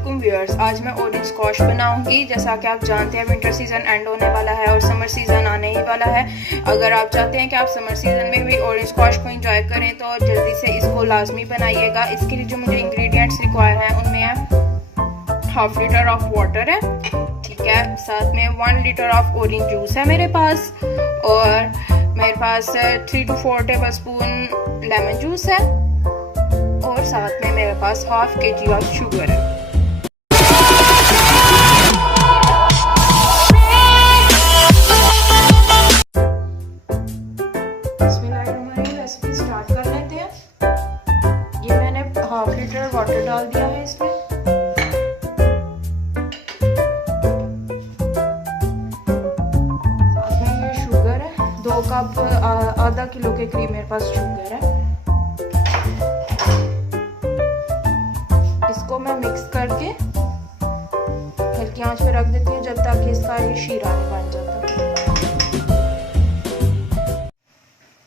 वालेकुम व्यूअर्स। आज मैं ऑरेंज स्क्वाश बनाऊंगी। जैसा कि आप जानते हैं विंटर सीजन एंड होने वाला है और समर सीजन आने ही वाला है। अगर आप चाहते हैं कि आप समर सीजन में भी ऑरेंज स्क्वाश को एंजॉय करें तो जल्दी से इसको लाजमी बनाइएगा। इसके लिए जो मुझे इंग्रेडिएंट्स रिक्वायर हैं उनमें है हाफ लीटर ऑफ वाटर है, ठीक है, साथ में 1 लीटर ऑफ ऑरेंज जूस है मेरे पास, और मेरे पास 3 to 4 table spoon lemon juice है, और साथ में मेरे पास हाफ kg ऑफ शुगर है। रेसिपी स्टार्ट कर लेते हैं। ये मैंने हाफ लीटर वाटर डाल दिया है इसमें। साथ में ये शुगर है, 2 कप आधा किलो के करीब मेरे पास शुगर है। इसको मैं मिक्स करके हल्की आंच पे रख देती हूँ जब तक इसका ये शीरा नहीं बन जाता।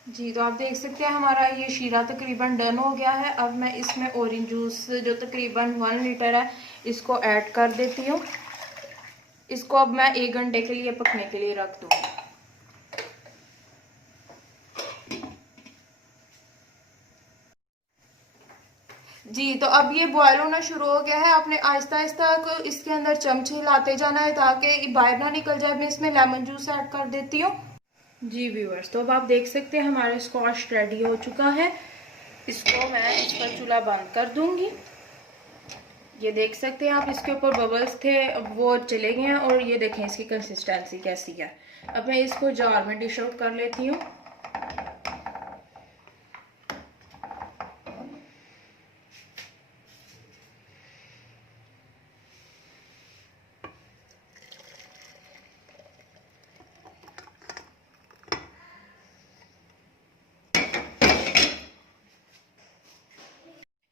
जी, तो आप देख सकते हैं हमारा ये शीरा तकरीबन डन हो गया है। अब मैं इसमें ऑरेंज जूस जो तकरीबन 1 लीटर है इसको ऐड कर देती हूँ। इसको अब मैं 1 घंटे के लिए पकने के लिए रख दूँगी। जी, तो अब ये बॉयल होना शुरू हो गया है। आपने आहिस्ता आहिस्ता को इसके अंदर चमचे हिलाते जाना है ताकि बाहर ना निकल जाए। मैं इसमें लेमन जूस ऐड कर देती हूँ। जी व्यूअर्स, तो अब आप देख सकते हैं हमारा स्क्वाश रेडी हो चुका है। इसको मैं इस पर चूल्हा बंद कर दूंगी। ये देख सकते हैं आप, इसके ऊपर बबल्स थे अब वो चले गए हैं, और ये देखें इसकी कंसिस्टेंसी कैसी है। अब मैं इसको जार में डिश आउट कर लेती हूँ।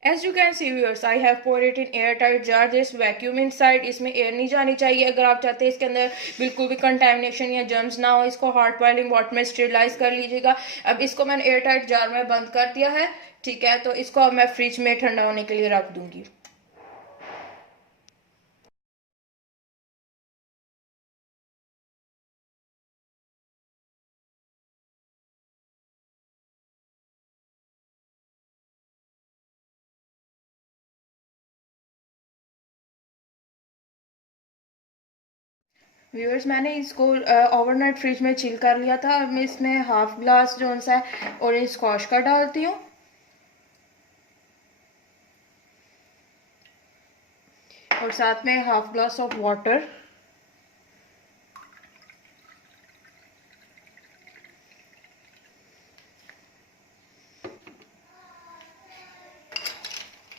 As you can see viewers, I have poured it in airtight jar. There's vacuum inside. इसमें एयर नहीं जानी चाहिए। अगर आप चाहते हैं इसके अंदर बिल्कुल भी कंटेमिनेशन या जर्म्स ना हो, इसको हॉट बॉइलिंग वाटर में स्टेरिलाइज कर लीजिएगा। अब इसको मैंने एयरटाइट जार में बंद कर दिया है, ठीक है। तो इसको अब मैं फ्रिज में ठंडा होने के लिए रख दूंगी। व्यूअर्स, मैंने इसको ओवरनाइट फ्रिज में चिल कर लिया था। अब मैं इसमें हाफ ग्लास जो सा है ऑरेंज स्क्वाश का डालती हूँ, और साथ में हाफ ग्लास ऑफ वाटर।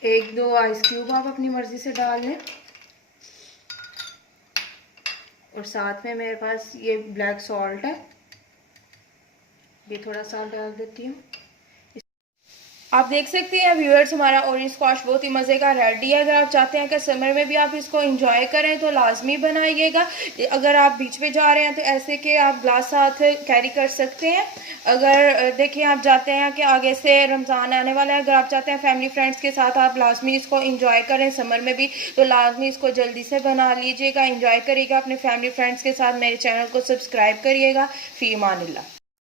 एक दो आइस क्यूब आप अपनी मर्जी से डाल लें, और साथ में मेरे पास ये ब्लैक सॉल्ट है, ये थोड़ा सा डाल देती हूँ। आप देख सकते हैं व्यूअर्स, हमारा ऑरेंज स्क्वाश बहुत ही मज़े का रेडी है। अगर आप चाहते हैं कि समर में भी आप इसको एंजॉय करें तो लाजमी बनाइएगा। अगर आप बीच पे जा रहे हैं तो ऐसे कि आप ग्लास साथ कैरी कर सकते हैं। अगर देखिए आप चाहते हैं कि आगे से रमज़ान आने वाला है, अगर आप चाहते हैं फैमिली फ्रेंड्स के साथ आप लाजमी इसको एंजॉय करें समर में भी, तो लाजमी इसको जल्दी से बना लीजिएगा, एंजॉय करिएगा अपने फैमिली फ्रेंड्स के साथ। मेरे चैनल को सब्सक्राइब करिएगा। फ़ी अमानिल्लाह।